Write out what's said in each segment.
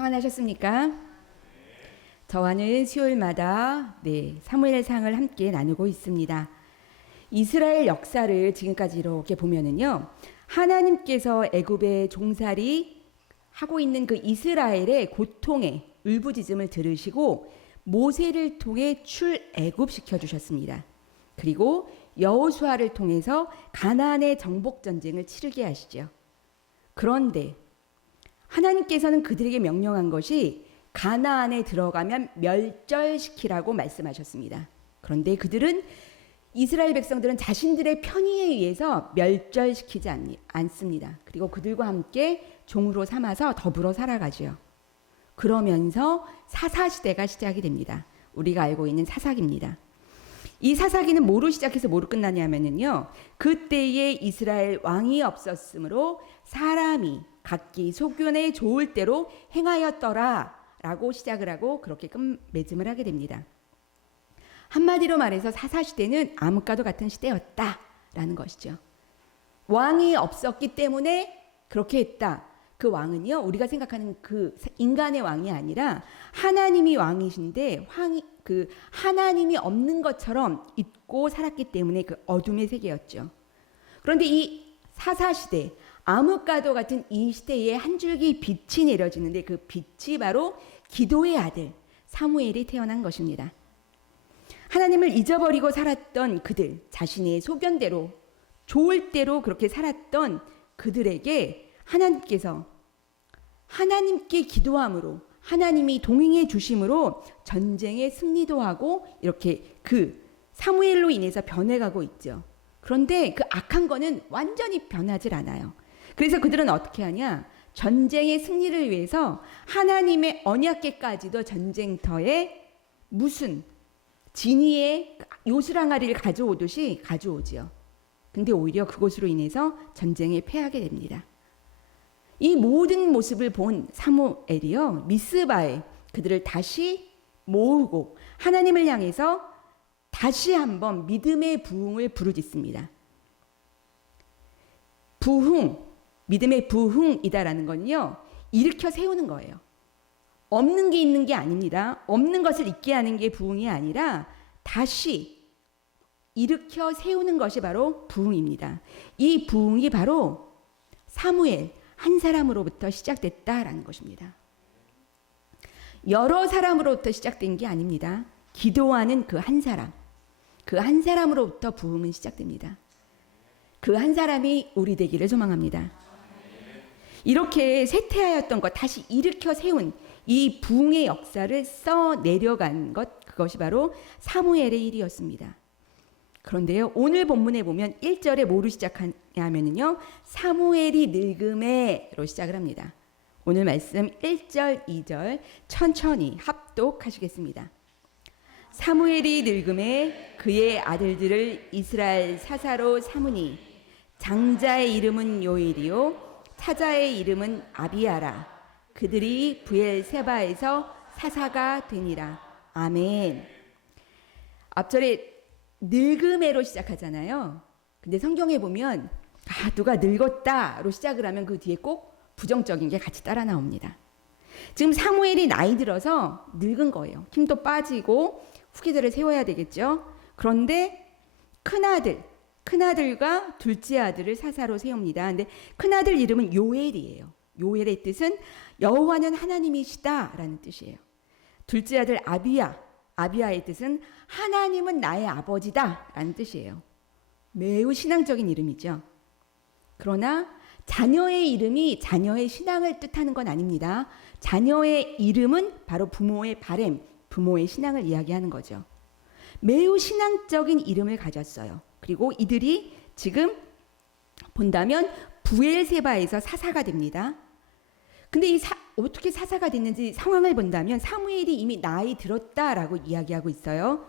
평안하셨습니까? 저와는 수요일마다 사무엘상을 함께 나누고 있습니다. 이스라엘 역사를 지금까지 이렇게 보면은요, 하나님께서 애굽의 종살이 하고 있는 그 이스라엘의 고통의 울부짖음을 들으시고 모세를 통해 출애굽시켜 주셨습니다. 그리고 여호수아를 통해서 가나안의 정복 전쟁을 치르게 하시죠. 그런데 하나님께서는 그들에게 명령한 것이 가나안에 들어가면 멸절시키라고 말씀하셨습니다. 그런데 이스라엘 백성들은 자신들의 편의에 의해서 멸절시키지 않습니다. 그리고 그들과 함께 종으로 삼아서 더불어 살아가지요. 그러면서 사사시대가 시작이 됩니다. 우리가 알고 있는 사사기입니다. 이 사사기는 뭐로 시작해서 뭐로 끝나냐면요, 그때에 이스라엘 왕이 없었으므로 사람이 각기 소견에 좋을 대로 행하였더라 라고 시작을 하고 그렇게 끝맺음을 하게 됩니다. 한마디로 말해서 사사시대는 암흑과도 같은 시대였다라는 것이죠. 왕이 없었기 때문에 그렇게 했다. 그 왕은요, 우리가 생각하는 그 인간의 왕이 아니라 하나님이 왕이신데 하나님이 없는 것처럼 잊고 살았기 때문에 그 어둠의 세계였죠. 그런데 이 사사시대, 암흑과도 같은 이 시대에 한 줄기 빛이 내려지는데 그 빛이 바로 기도의 아들 사무엘이 태어난 것입니다. 하나님을 잊어버리고 살았던 그들, 자신의 소견대로 좋을 대로 그렇게 살았던 그들에게 하나님께서 하나님께 기도함으로 하나님이 동행해 주심으로 전쟁에 승리도 하고 이렇게 그 사무엘로 인해서 변해가고 있죠. 그런데 그 악한 거는 완전히 변하질 않아요. 그래서 그들은 어떻게 하냐? 전쟁의 승리를 위해서 하나님의 언약궤까지도 전쟁터에 무슨 진이의 요술항아리를 가져오듯이 가져오지요. 근데 오히려 그것으로 인해서 전쟁에 패하게 됩니다. 이 모든 모습을 본 사무엘이요, 미스바에 그들을 다시 모으고 하나님을 향해서 다시 한번 믿음의 부흥을 부르짖습니다. 믿음의 부흥이다라는 건요, 일으켜 세우는 거예요. 없는 게 있는 게 아닙니다. 없는 것을 있게 하는 게 부흥이 아니라 다시 일으켜 세우는 것이 바로 부흥입니다. 이 부흥이 바로 사무엘 한 사람으로부터 시작됐다라는 것입니다. 여러 사람으로부터 시작된 게 아닙니다. 기도하는 그 한 사람, 그 한 사람으로부터 부흥은 시작됩니다. 그 한 사람이 우리 되기를 소망합니다. 이렇게 쇠퇴하였던 것 다시 일으켜 세운 이 부흥의 역사를 써 내려간 것, 그것이 바로 사무엘의 일이었습니다. 그런데요, 오늘 본문에 보면 1절에 뭐로 시작하냐면요, 사무엘이 늙음에로 시작을 합니다. 오늘 말씀 1절, 2절 천천히 합독하시겠습니다. 사무엘이 늙음에 그의 아들들을 이스라엘 사사로 삼으니 장자의 이름은 요엘이요 차자의 이름은 아비야라. 그들이 브엘세바에서 사사가 되니라. 아멘. 앞절에 늙음에로 시작하잖아요. 근데 성경에 보면 누가 늙었다로 시작을 하면 그 뒤에 꼭 부정적인 게 같이 따라 나옵니다. 지금 사무엘이 나이 들어서 늙은 거예요. 힘도 빠지고 후계자를 세워야 되겠죠. 그런데 큰아들과 둘째 아들을 사사로 세웁니다. 근데 큰아들 이름은 요엘이에요. 요엘의 뜻은 여호와는 하나님이시다라는 뜻이에요. 둘째 아들 아비야의 뜻은 하나님은 나의 아버지다라는 뜻이에요. 매우 신앙적인 이름이죠. 그러나 자녀의 이름이 자녀의 신앙을 뜻하는 건 아닙니다. 자녀의 이름은 바로 부모의 바램, 부모의 신앙을 이야기하는 거죠. 매우 신앙적인 이름을 가졌어요. 그리고 이들이 지금 본다면 브엘세바에서 사사가 됩니다. 근데 어떻게 사사가 됐는지 상황을 본다면 사무엘이 이미 나이 들었다라고 이야기하고 있어요.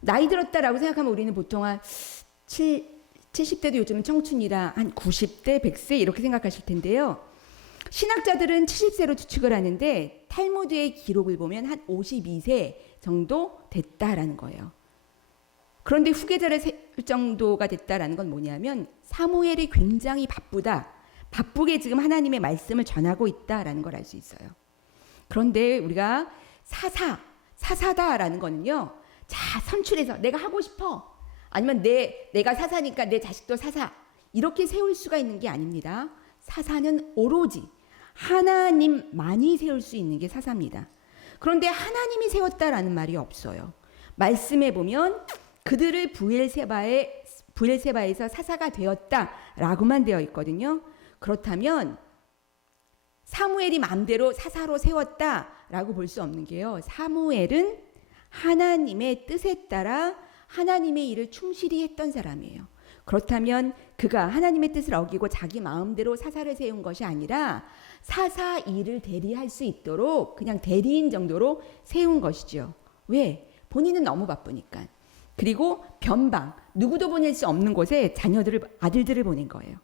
나이 들었다라고 생각하면 우리는 보통 한 70대도 요즘은 청춘이라 한 90대, 100세 이렇게 생각하실 텐데요. 신학자들은 70세로 추측을 하는데 탈무드의 기록을 보면 한 52세 정도 됐다라는 거예요. 그런데 후계자를 세울 정도가 됐다라는 건 뭐냐면 사무엘이 굉장히 바쁘게 지금 하나님의 말씀을 전하고 있다라는 걸 알 수 있어요. 그런데 우리가 사사다라는 거는요. 자, 선출해서 내가 하고 싶어. 아니면 내가 사사니까 내 자식도 사사. 이렇게 세울 수가 있는 게 아닙니다. 사사는 오로지 하나님만이 세울 수 있는 게 사사입니다. 그런데 하나님이 세웠다라는 말이 없어요. 말씀에 보면 그들을 브엘세바에서 사사가 되었다라고만 되어 있거든요. 그렇다면 사무엘이 마음대로 사사로 세웠다라고 볼 수 없는 게요. 사무엘은 하나님의 뜻에 따라 하나님의 일을 충실히 했던 사람이에요. 그렇다면 그가 하나님의 뜻을 어기고 자기 마음대로 사사를 세운 것이 아니라 사사 일을 대리할 수 있도록 그냥 대리인 정도로 세운 것이죠. 왜? 본인은 너무 바쁘니까. 그리고 변방, 누구도 보낼 수 없는 곳에 아들들을 보낸 거예요.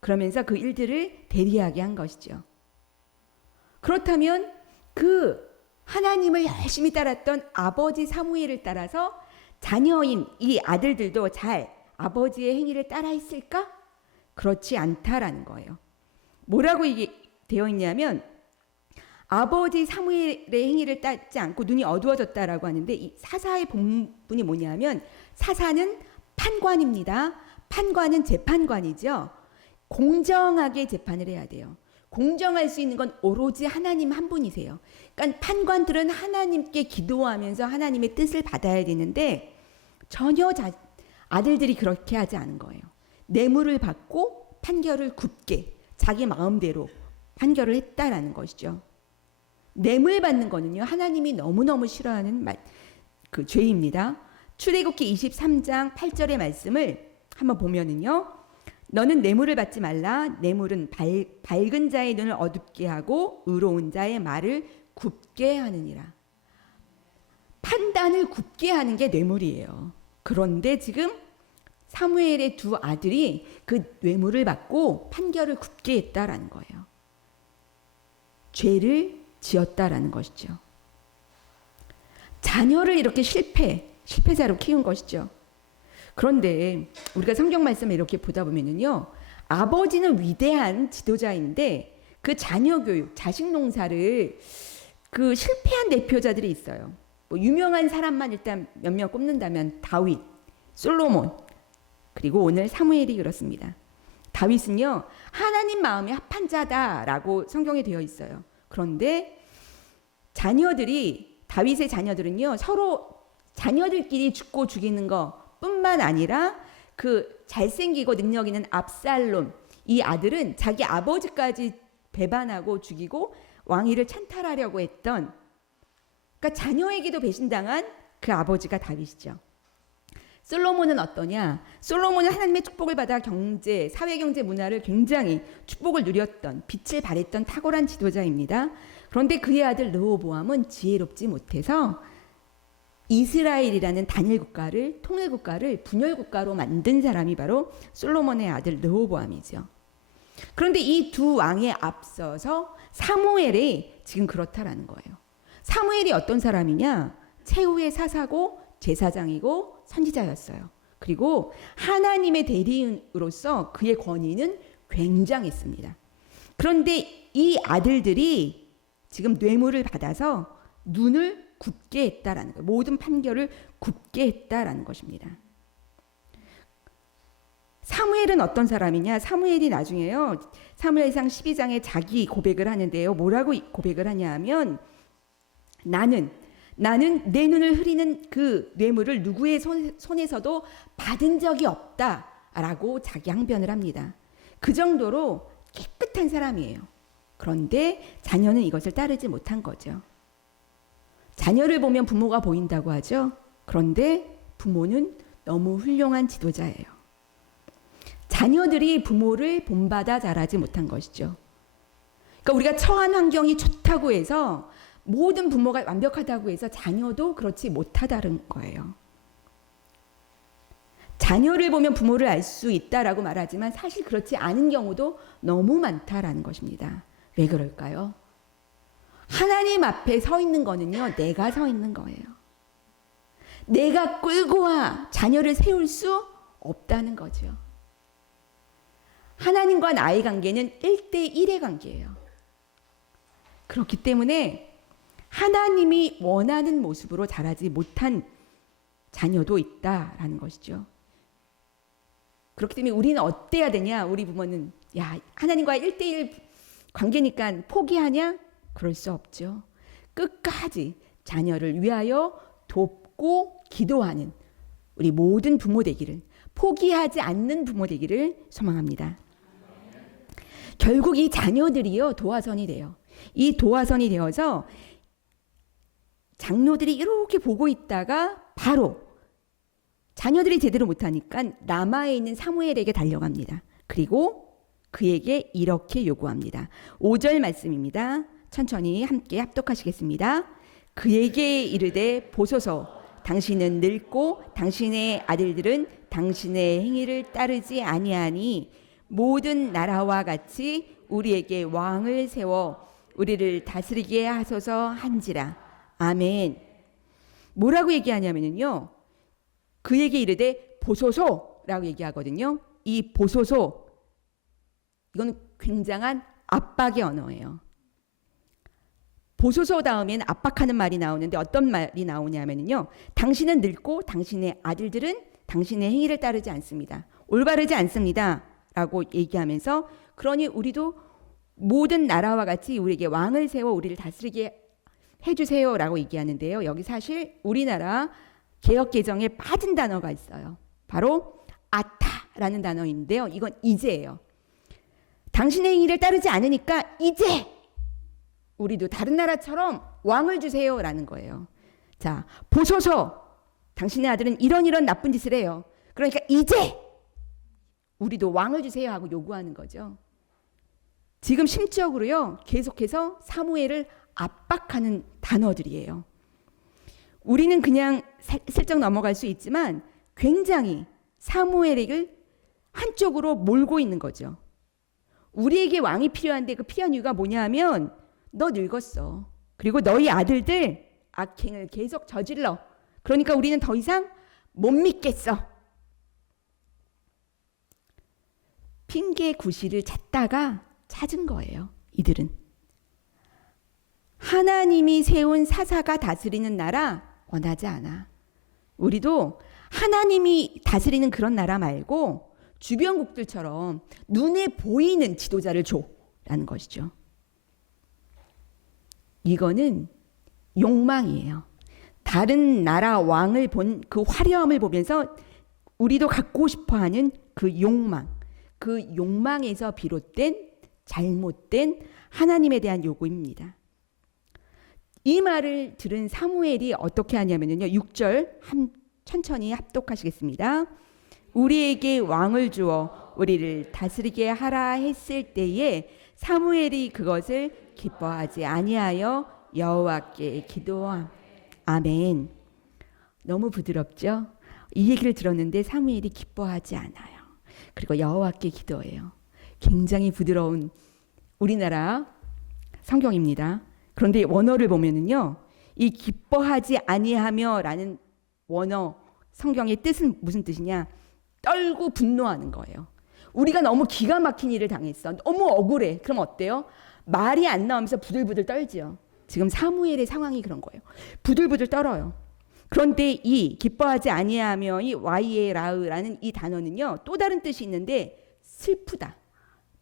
그러면서 그 일들을 대리하게 한 것이죠. 그렇다면 그 하나님을 열심히 따랐던 아버지 사무엘을 따라서 자녀인 이 아들들도 잘 아버지의 행위를 따라 했을까? 그렇지 않다라는 거예요. 뭐라고 이게 되어 있냐면 아버지 사무엘의 행위를 따지 않고 눈이 어두워졌다라고 하는데 이 사사의 본분이 뭐냐면 사사는 판관입니다. 판관은 재판관이죠. 공정하게 재판을 해야 돼요. 공정할 수 있는 건 오로지 하나님 한 분이세요. 그러니까 판관들은 하나님께 기도하면서 하나님의 뜻을 받아야 되는데 전혀 아들들이 그렇게 하지 않은 거예요. 뇌물을 받고 판결을 굽게 자기 마음대로 판결을 했다라는 것이죠. 뇌물 받는 거는요. 하나님이 너무너무 싫어하는 그 죄입니다. 출애굽기 23장 8절의 말씀을 한번 보면은요. 너는 뇌물을 받지 말라. 뇌물은 밝은 자의 눈을 어둡게 하고 의로운 자의 말을 굽게 하느니라. 판단을 굽게 하는 게 뇌물이에요. 그런데 지금 사무엘의 두 아들이 그 뇌물을 받고 판결을 굽게 했다라는 거예요. 죄를 지었다라는 것이죠. 자녀를 이렇게 실패자로 키운 것이죠. 그런데 우리가 성경 말씀을 이렇게 보다 보면은요, 아버지는 위대한 지도자인데 그 자녀 교육, 자식 농사를 그 실패한 대표자들이 있어요. 뭐 유명한 사람만 일단 몇 명 꼽는다면 다윗, 솔로몬, 그리고 오늘 사무엘이 그렇습니다. 다윗은요, 하나님 마음에 합한 자다라고 성경에 되어 있어요. 그런데 다윗의 자녀들은요, 서로 자녀들끼리 죽고 죽이는 것뿐만 아니라 그 잘생기고 능력 있는 압살롬, 이 아들은 자기 아버지까지 배반하고 죽이고 왕위를 찬탈하려고 했던, 그러니까 자녀에게도 배신당한 그 아버지가 다윗이죠. 솔로몬은 어떠냐? 솔로몬은 하나님의 축복을 받아 사회경제 문화를 굉장히 축복을 누렸던, 빛을 발했던 탁월한 지도자입니다. 그런데 그의 아들 르호보암은 지혜롭지 못해서 이스라엘이라는 통일국가를 분열국가로 만든 사람이 바로 솔로몬의 아들 르호보암이죠. 그런데 이 두 왕에 앞서서 사무엘이 지금 그렇다라는 거예요. 사무엘이 어떤 사람이냐? 최후의 사사고 제사장이고 선지자였어요. 그리고 하나님의 대리인으로서 그의 권위는 굉장했습니다. 그런데 이 아들들이 지금 뇌물을 받아서 눈을 굽게 했다라는 거예요. 모든 판결을 굽게 했다라는 것입니다. 사무엘은 어떤 사람이냐? 사무엘이 나중에요. 사무엘상 12장에 자기 고백을 하는데요. 뭐라고 고백을 하냐 하면 나는 내 눈을 흐리는 그 뇌물을 누구의 손에서도 받은 적이 없다라고 자기 항변을 합니다. 그 정도로 깨끗한 사람이에요. 그런데 자녀는 이것을 따르지 못한 거죠. 자녀를 보면 부모가 보인다고 하죠. 그런데 부모는 너무 훌륭한 지도자예요. 자녀들이 부모를 본받아 자라지 못한 것이죠. 그러니까 우리가 처한 환경이 좋다고 해서 모든 부모가 완벽하다고 해서 자녀도 그렇지 못하다는 거예요. 자녀를 보면 부모를 알 수 있다라고 말하지만 사실 그렇지 않은 경우도 너무 많다라는 것입니다. 왜 그럴까요? 하나님 앞에 서 있는 거는요, 내가 서 있는 거예요. 내가 끌고 와 자녀를 세울 수 없다는 거죠. 하나님과 나의 관계는 1대1의 관계예요. 그렇기 때문에 하나님이 원하는 모습으로 자라지 못한 자녀도 있다라는 것이죠. 그렇기 때문에 우리는 어때야 되냐? 우리 부모는 야, 하나님과 1대1 관계니까 포기하냐? 그럴 수 없죠. 끝까지 자녀를 위하여 돕고 기도하는 우리 모든 부모 되기를, 포기하지 않는 부모 되기를 소망합니다. 결국 이 자녀들이요, 도화선이 돼요. 이 도화선이 되어서 장로들이 이렇게 보고 있다가 바로 자녀들이 제대로 못하니까 라마에 있는 사무엘에게 달려갑니다. 그리고 그에게 이렇게 요구합니다. 5절 말씀입니다. 천천히 함께 합독하시겠습니다. 그에게 이르되 보소서, 당신은 늙고 당신의 아들들은 당신의 행위를 따르지 아니하니 모든 나라와 같이 우리에게 왕을 세워 우리를 다스리게 하소서 한지라. 아멘. 뭐라고 얘기하냐면요, 그에게 이르되 보소서라고 얘기하거든요. 이 보소서, 이건 굉장한 압박의 언어예요. 보소서 다음엔 압박하는 말이 나오는데 어떤 말이 나오냐면요, 당신은 늙고 당신의 아들들은 당신의 행위를 따르지 않습니다. 올바르지 않습니다. 라고 얘기하면서, 그러니 우리도 모든 나라와 같이 우리에게 왕을 세워 우리를 다스리게 해주세요 라고 얘기하는데요. 여기 사실 우리나라 개역개정에 빠진 단어가 있어요. 바로 아타라는 단어인데요. 이건 이제예요. 당신의 행위를 따르지 않으니까 이제 우리도 다른 나라처럼 왕을 주세요 라는 거예요. 자, 보소서, 당신의 아들은 이런 나쁜 짓을 해요. 그러니까 이제 우리도 왕을 주세요 하고 요구하는 거죠. 지금 심적으로요, 계속해서 사무엘을 압박하는 단어들이에요. 우리는 그냥 슬쩍 넘어갈 수 있지만 굉장히 사무엘을 한쪽으로 몰고 있는 거죠. 우리에게 왕이 필요한데 그 필요한 이유가 뭐냐 하면, 너 늙었어. 그리고 너희 아들들 악행을 계속 저질러. 그러니까 우리는 더 이상 못 믿겠어. 핑계 구실을 찾다가 찾은 거예요. 이들은 하나님이 세운 사사가 다스리는 나라 원하지 않아. 우리도 하나님이 다스리는 그런 나라 말고 주변국들처럼 눈에 보이는 지도자를 줘라는 것이죠. 이거는 욕망이에요. 다른 나라 왕을 본 그 화려함을 보면서 우리도 갖고 싶어하는 그 욕망, 그 욕망에서 비롯된 잘못된 하나님에 대한 요구입니다. 이 말을 들은 사무엘이 어떻게 하냐면요, 6절 천천히 합독하시겠습니다. 우리에게 왕을 주어 우리를 다스리게 하라 했을 때에 사무엘이 그것을 기뻐하지 아니하여 여호와께 기도함. 아멘. 너무 부드럽죠? 이 얘기를 들었는데 사무엘이 기뻐하지 않아요. 그리고 여호와께 기도해요. 굉장히 부드러운 우리나라 성경입니다. 그런데 원어를 보면은요, 이 기뻐하지 아니하며라는 원어 성경의 뜻은 무슨 뜻이냐? 떨고 분노하는 거예요. 우리가 너무 기가 막힌 일을 당했어. 너무 억울해. 그럼 어때요? 말이 안 나오면서 부들부들 떨지요. 지금 사무엘의 상황이 그런 거예요. 부들부들 떨어요. 그런데 이 기뻐하지 아니하며 이 와이에라으라는 이 단어는요, 또 다른 뜻이 있는데 슬프다,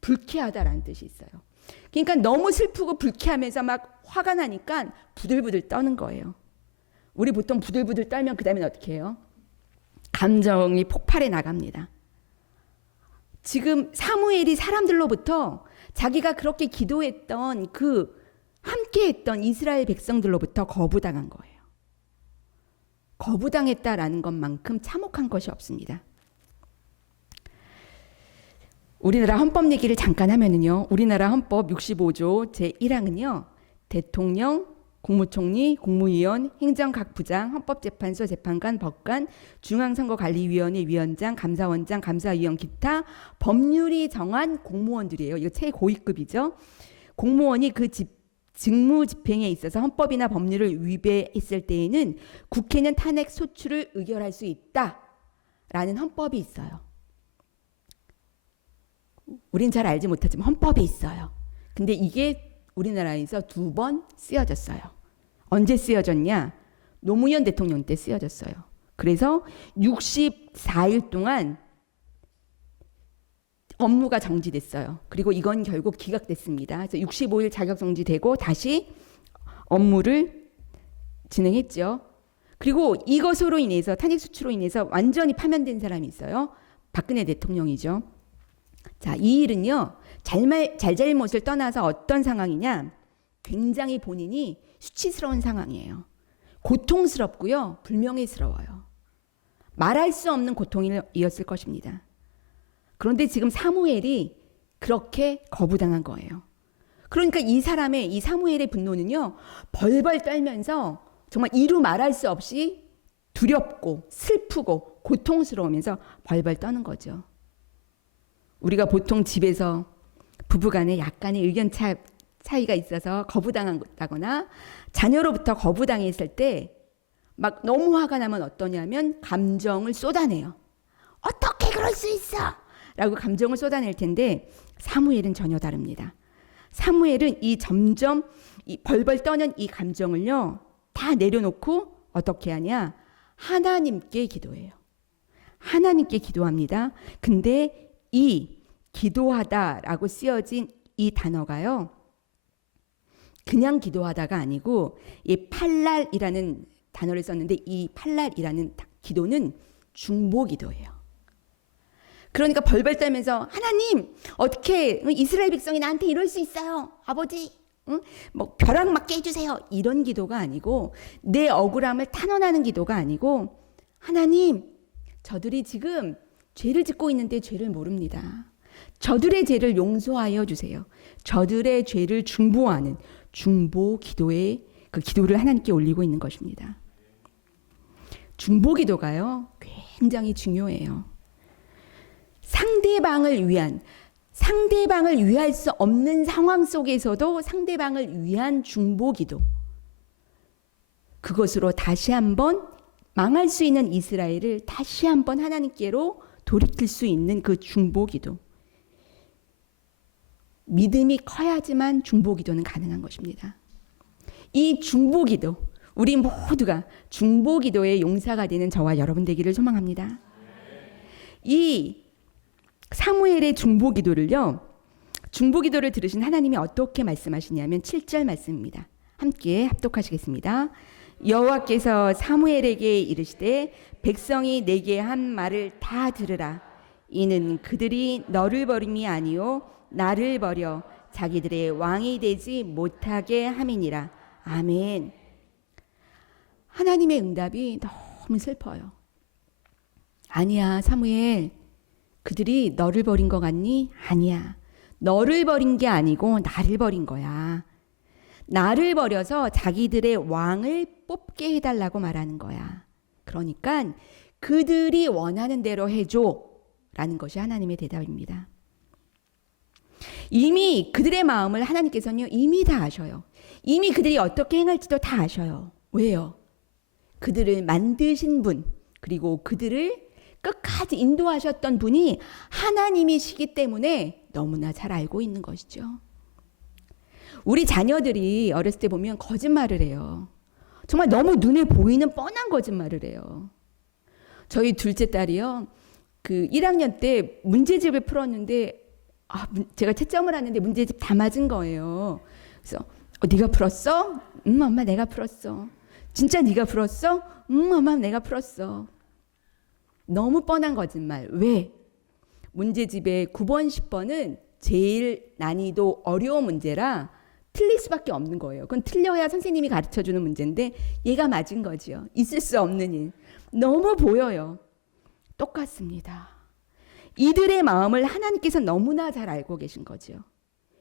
불쾌하다라는 뜻이 있어요. 그러니까 너무 슬프고 불쾌하면서 막 화가 나니까 부들부들 떠는 거예요. 우리 보통 부들부들 떨면 그 다음에 어떻게 해요? 감정이 폭발해 나갑니다. 지금 사무엘이 사람들로부터 자기가 그렇게 기도했던 그 함께했던 이스라엘 백성들로부터 거부당한 거예요. 거부당했다라는 것만큼 참혹한 것이 없습니다. 우리나라 헌법 얘기를 잠깐 하면은요, 우리나라 헌법 65조 제1항은요, 대통령, 국무총리, 국무위원, 행정각부장, 헌법재판소 재판관, 법관, 중앙선거관리위원회 위원장, 감사원장, 감사위원, 기타 법률이 정한 공무원들이에요. 이거 최고위급이죠. 공무원이 그 직무 집행에 있어서 헌법이나 법률을 위배했을 때에는 국회는 탄핵 소추를 의결할 수 있다라는 헌법이 있어요. 우린 잘 알지 못하지만 헌법에 있어요. 근데 이게 우리나라에서 2번 쓰여졌어요. 언제 쓰여졌냐? 노무현 대통령 때 쓰여졌어요. 그래서 64일 동안 업무가 정지됐어요. 그리고 이건 결국 기각됐습니다. 그래서 65일 자격 정지되고 다시 업무를 진행했죠. 그리고 이것으로 인해서 탄핵 수출로 인해서 완전히 파면된 사람이 있어요. 박근혜 대통령이죠. 자, 이 일은요. 잘잘못을 떠나서 어떤 상황이냐? 굉장히 본인이 수치스러운 상황이에요. 고통스럽고요. 불명예스러워요. 말할 수 없는 고통이었을 것입니다. 그런데 지금 사무엘이 그렇게 거부당한 거예요. 그러니까 이 사무엘의 분노는요. 벌벌 떨면서 정말 이루 말할 수 없이 두렵고 슬프고 고통스러우면서 벌벌 떠는 거죠. 우리가 보통 집에서 부부간에 약간의 의견 차이가 있어서 거부당한다거나 자녀로부터 거부당했을 때 막 너무 화가 나면 어떠냐면 감정을 쏟아내요. 어떻게 그럴 수 있어? 라고 감정을 쏟아낼 텐데 사무엘은 전혀 다릅니다. 사무엘은 이 벌벌 떠는 이 감정을요 다 내려놓고 어떻게 하냐? 하나님께 기도해요. 하나님께 기도합니다. 근데 이 기도하다라고 쓰여진 이 단어가요. 그냥 기도하다가 아니고 이 팔랄이라는 단어를 썼는데 이 팔랄이라는 기도는 중보기도예요. 그러니까 벌벌 떨면서 하나님 어떻게 이스라엘 백성이 나한테 이럴 수 있어요? 아버지 뭐 벼락 맞게 해주세요. 이런 기도가 아니고 내 억울함을 탄원하는 기도가 아니고 하나님 저들이 지금 죄를 짓고 있는데 죄를 모릅니다. 저들의 죄를 용서하여 주세요. 저들의 죄를 중보하는 중보 기도의 그 기도를 하나님께 올리고 있는 것입니다. 중보 기도가요 굉장히 중요해요. 상대방을 위할 수 없는 상황 속에서도 상대방을 위한 중보 기도. 그것으로 다시 한번 망할 수 있는 이스라엘을 다시 한번 하나님께로 돌이킬 수 있는 그 중보 기도. 믿음이 커야지만 중보 기도는 가능한 것입니다. 이 중보 기도, 우리 모두가 중보 기도의 용사가 되는 저와 여러분 되기를 소망합니다. 이 사무엘의 중보 기도를요. 중보 기도를 들으신 하나님이 어떻게 말씀하시냐면 7절 말씀입니다. 함께 합독하시겠습니다. 여호와께서 사무엘에게 이르시되 백성이 내게 한 말을 다 들으라. 이는 그들이 너를 버림이 아니요 나를 버려 자기들의 왕이 되지 못하게 함이니라. 아멘. 하나님의 응답이 너무 슬퍼요. 아니야 사무엘, 그들이 너를 버린 것 같니? 아니야. 너를 버린 게 아니고 나를 버린 거야. 나를 버려서 자기들의 왕을 뽑게 해달라고 말하는 거야. 그러니까 그들이 원하는 대로 해줘 라는 것이 하나님의 대답입니다. 이미 그들의 마음을 하나님께서는요 이미 다 아셔요. 이미 그들이 어떻게 행할지도 다 아셔요. 왜요? 그들을 만드신 분, 그리고 그들을 끝까지 인도하셨던 분이 하나님이시기 때문에 너무나 잘 알고 있는 것이죠. 우리 자녀들이 어렸을 때 보면 거짓말을 해요. 정말 너무 눈에 보이는 뻔한 거짓말을 해요. 저희 둘째 딸이요. 그 1학년 때 문제집을 풀었는데 제가 채점을 하는데 문제집 다 맞은 거예요. 그래서 네가 풀었어? 엄마 내가 풀었어. 진짜 네가 풀었어? 엄마 내가 풀었어. 너무 뻔한 거짓말. 왜? 문제집의 9번, 10번은 제일 난이도 어려운 문제라 틀릴 수밖에 없는 거예요. 그건 틀려야 선생님이 가르쳐주는 문제인데 얘가 맞은 거지요. 있을 수 없는 일. 너무 보여요. 똑같습니다. 이들의 마음을 하나님께서 너무나 잘 알고 계신 거죠.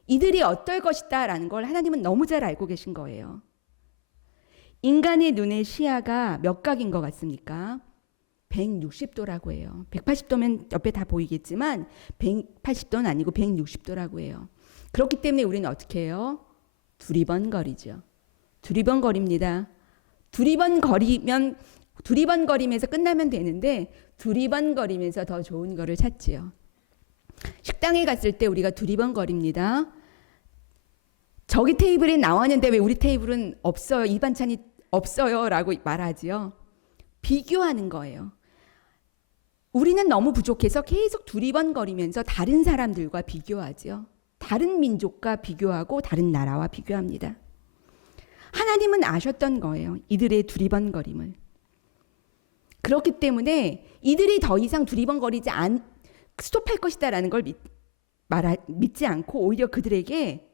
이들이 어떨 것이다 라는 걸 하나님은 너무 잘 알고 계신 거예요. 인간의 눈의 시야가 몇 각인 것 같습니까? 160도라고 해요. 180도면 옆에 다 보이겠지만 180도는 아니고 160도라고 해요. 그렇기 때문에 우리는 어떻게 해요? 두리번거리죠. 두리번거립니다. 두리번거리면서 끝나면 되는데 두리번거리면서 더 좋은 거를 찾지요. 식당에 갔을 때 우리가 두리번거립니다. 저기 테이블에 나왔는데 왜 우리 테이블은 없어요? 이 반찬이 없어요? 라고 말하지요. 비교하는 거예요. 우리는 너무 부족해서 계속 두리번거리면서 다른 사람들과 비교하지요. 다른 민족과 비교하고 다른 나라와 비교합니다. 하나님은 아셨던 거예요. 이들의 두리번거림을. 그렇기 때문에 이들이 더 이상 두리번거리지 스톱할 것이다라는 걸 믿지 않고 오히려 그들에게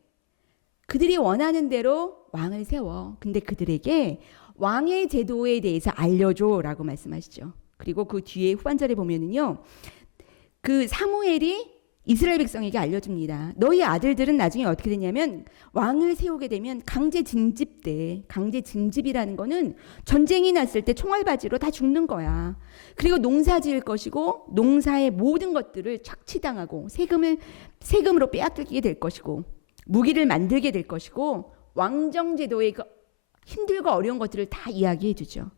그들이 원하는 대로 왕을 세워. 근데 그들에게 왕의 제도에 대해서 알려줘라고 말씀하시죠. 그리고 그 뒤에 후반절에 보면은요, 그 사무엘이 이스라엘 백성에게 알려줍니다. 너희 아들들은 나중에 어떻게 되냐면 왕을 세우게 되면 강제 징집돼. 강제 징집이라는 거는 전쟁이 났을 때 총알바지로 다 죽는 거야. 그리고 농사 지을 것이고 농사의 모든 것들을 착취당하고 세금으로 빼앗기게 될 것이고 무기를 만들게 될 것이고 왕정제도의 그 힘들고 어려운 것들을 다 이야기해 주죠.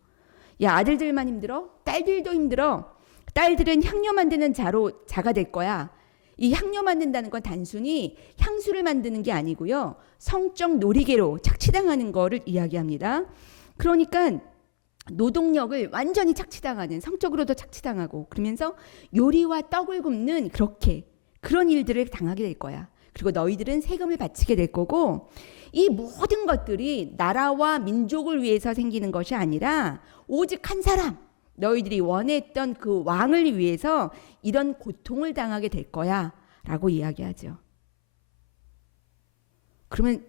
야, 아들들만 힘들어? 딸들도 힘들어. 딸들은 향료 만드는 자가 될 거야. 이 향료 만든다는 건 단순히 향수를 만드는 게 아니고요. 성적 놀이개로 착취당하는 거를 이야기합니다. 그러니까 노동력을 완전히 착취당하는, 성적으로도 착취당하고 그러면서 요리와 떡을 굽는 그런 일들을 당하게 될 거야. 그리고 너희들은 세금을 바치게 될 거고 이 모든 것들이 나라와 민족을 위해서 생기는 것이 아니라 오직 한 사람, 너희들이 원했던 그 왕을 위해서 이런 고통을 당하게 될 거야 라고 이야기하죠. 그러면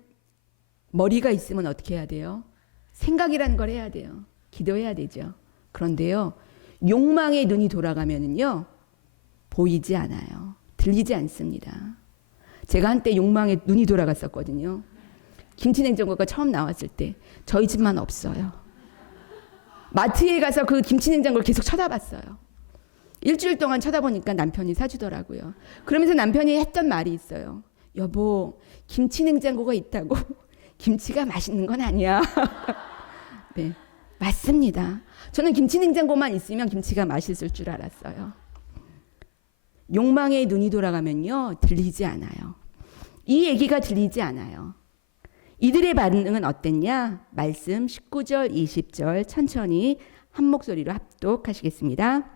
머리가 있으면 어떻게 해야 돼요? 생각이라는 걸 해야 돼요. 기도해야 되죠. 그런데요, 욕망의 눈이 돌아가면은요, 보이지 않아요. 들리지 않습니다. 제가 한때 욕망의 눈이 돌아갔었거든요. 김치냉장고가 처음 나왔을 때 저희 집만 없어요. 마트에 가서 그 김치냉장고를 계속 쳐다봤어요. 일주일 동안 쳐다보니까 남편이 사주더라고요. 그러면서 남편이 했던 말이 있어요. 여보, 김치냉장고가 있다고 김치가 맛있는 건 아니야. 네, 맞습니다. 저는 김치냉장고만 있으면 김치가 맛있을 줄 알았어요. 욕망의 눈이 돌아가면요, 들리지 않아요. 이 얘기가 들리지 않아요. 이들의 반응은 어땠냐? 말씀 19절, 20절 천천히 한 목소리로 합독하시겠습니다.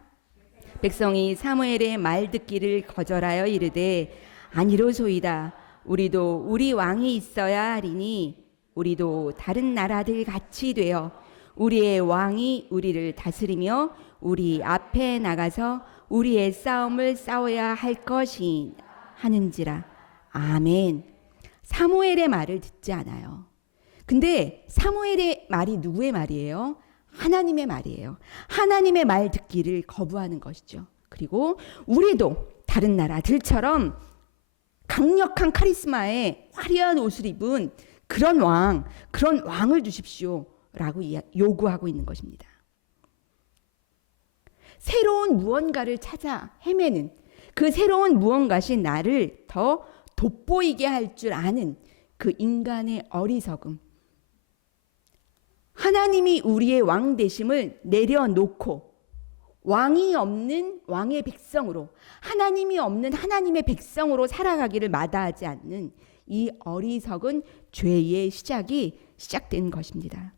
백성이 사무엘의 말 듣기를 거절하여 이르되 아니로소이다. 우리도 우리 왕이 있어야 하리니 우리도 다른 나라들 같이 되어 우리의 왕이 우리를 다스리며 우리 앞에 나가서 우리의 싸움을 싸워야 할 것이 하는지라. 아멘. 사무엘의 말을 듣지 않아요. 근데 사무엘의 말이 누구의 말이에요? 하나님의 말이에요. 하나님의 말 듣기를 거부하는 것이죠. 그리고 우리도 다른 나라들처럼 강력한 카리스마에 화려한 옷을 입은 그런 왕을 주십시오라고 요구하고 있는 것입니다. 새로운 무언가를 찾아 헤매는 그 새로운 무언가시 나를 더 돋보이게 할 줄 아는 그 인간의 어리석음. 하나님이 우리의 왕 되심을 내려놓고 왕이 없는 왕의 백성으로, 하나님이 없는 하나님의 백성으로 살아가기를 마다하지 않는 이 어리석은 죄의 시작된 것입니다.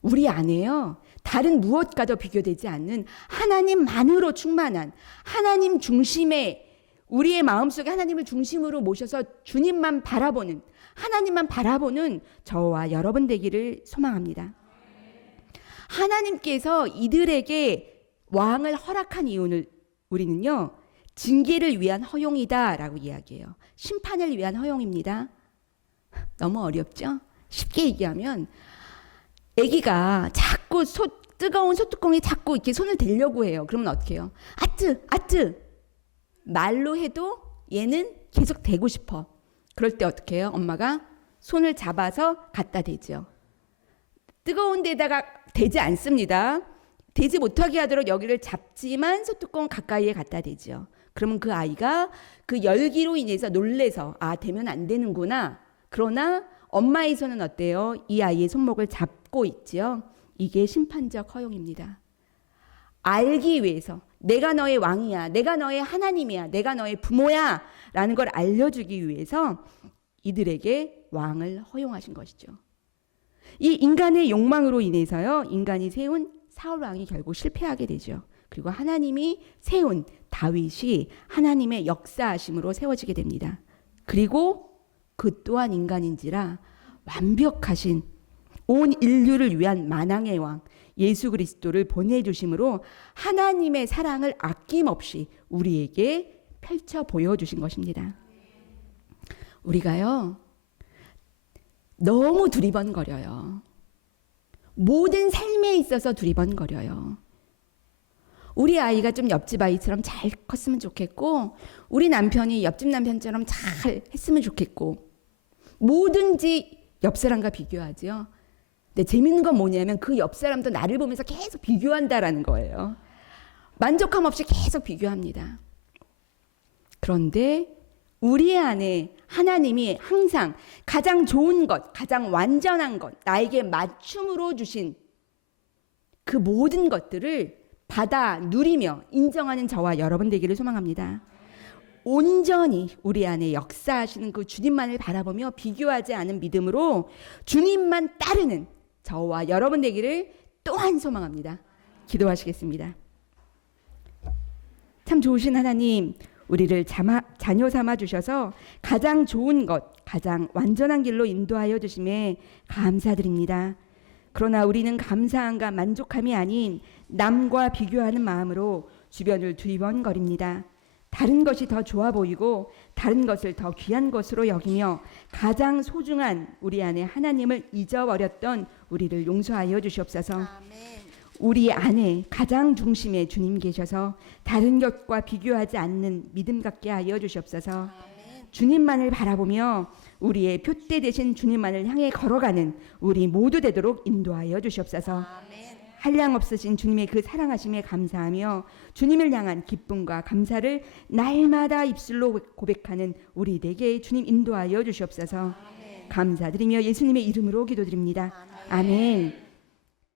우리 안에요, 다른 무엇과도 비교되지 않는 하나님만으로 충만한 하나님 중심의, 우리의 마음속에 하나님을 중심으로 모셔서 주님만 바라보는, 하나님만 바라보는 저와 여러분 되기를 소망합니다. 하나님께서 이들에게 왕을 허락한 이유는 우리는요, 징계를 위한 허용이다라고 이야기해요. 심판을 위한 허용입니다. 너무 어렵죠? 쉽게 얘기하면 아기가 자꾸 뜨거운 소뚜껑에 자꾸 이렇게 손을 대려고 해요. 그러면 어떻게 해요? 아뜨 말로 해도 얘는 계속 대고 싶어. 그럴 때 어떻게 해요? 엄마가 손을 잡아서 갖다 대죠. 뜨거운 데다가 대지 않습니다. 대지 못하게 하도록 여기를 잡지만 소뚜껑 가까이에 갖다 대죠. 그러면 그 아이가 그 열기로 인해서 놀래서 대면 안 되는구나. 그러나 엄마의 손은 어때요? 이 아이의 손목을 잡고 있지요. 이게 심판적 허용입니다. 알기 위해서 내가 너의 왕이야, 내가 너의 하나님이야, 내가 너의 부모야 라는 걸 알려주기 위해서 이들에게 왕을 허용하신 것이죠. 이 인간의 욕망으로 인해서요, 인간이 세운 사울 왕이 결국 실패하게 되죠. 그리고 하나님이 세운 다윗이 하나님의 역사하심으로 세워지게 됩니다. 그리고 그 또한 인간인지라 완벽하신 온 인류를 위한 만왕의 왕 예수 그리스도를 보내주심으로 하나님의 사랑을 아낌없이 우리에게 펼쳐 보여주신 것입니다. 우리가요, 너무 두리번거려요. 모든 삶에 있어서 두리번거려요. 우리 아이가 좀 옆집 아이처럼 잘 컸으면 좋겠고, 우리 남편이 옆집 남편처럼 잘 했으면 좋겠고, 뭐든지 옆 사람과 비교하죠. 근데 재밌는 건 뭐냐면 그 옆 사람도 나를 보면서 계속 비교한다라는 거예요. 만족함 없이 계속 비교합니다. 그런데 우리 안에 하나님이 항상 가장 좋은 것, 가장 완전한 것, 나에게 맞춤으로 주신 그 모든 것들을 받아 누리며 인정하는 저와 여러분 되기를 소망합니다. 온전히 우리 안에 역사하시는 그 주님만을 바라보며 비교하지 않은 믿음으로 주님만 따르는 저와 여러분 되기를 또한 소망합니다. 기도하시겠습니다. 참 좋으신 하나님, 우리를 자녀 삼아 주셔서 가장 좋은 것, 가장 완전한 길로 인도하여 주심에 감사드립니다. 그러나 우리는 감사함과 만족함이 아닌 남과 비교하는 마음으로 주변을 두리번거립니다. 다른 것이 더 좋아 보이고 다른 것을 더 귀한 것으로 여기며 가장 소중한 우리 안에 하나님을 잊어버렸던 우리를 용서하여 주시옵소서. 아멘. 우리 안에 가장 중심에 주님 계셔서 다른 것과 비교하지 않는 믿음 갖게 하여 주시옵소서. 아멘. 주님만을 바라보며 우리의 표대 되신 주님만을 향해 걸어가는 우리 모두 되도록 인도하여 주시옵소서. 아멘. 한량 없으신 주님의 그 사랑하심에 감사하며 주님을 향한 기쁨과 감사를 날마다 입술로 고백하는 우리 되게 주님 인도하여 주시옵소서. 아멘. 감사드리며 예수님의 이름으로 기도드립니다. 아멘. 아멘.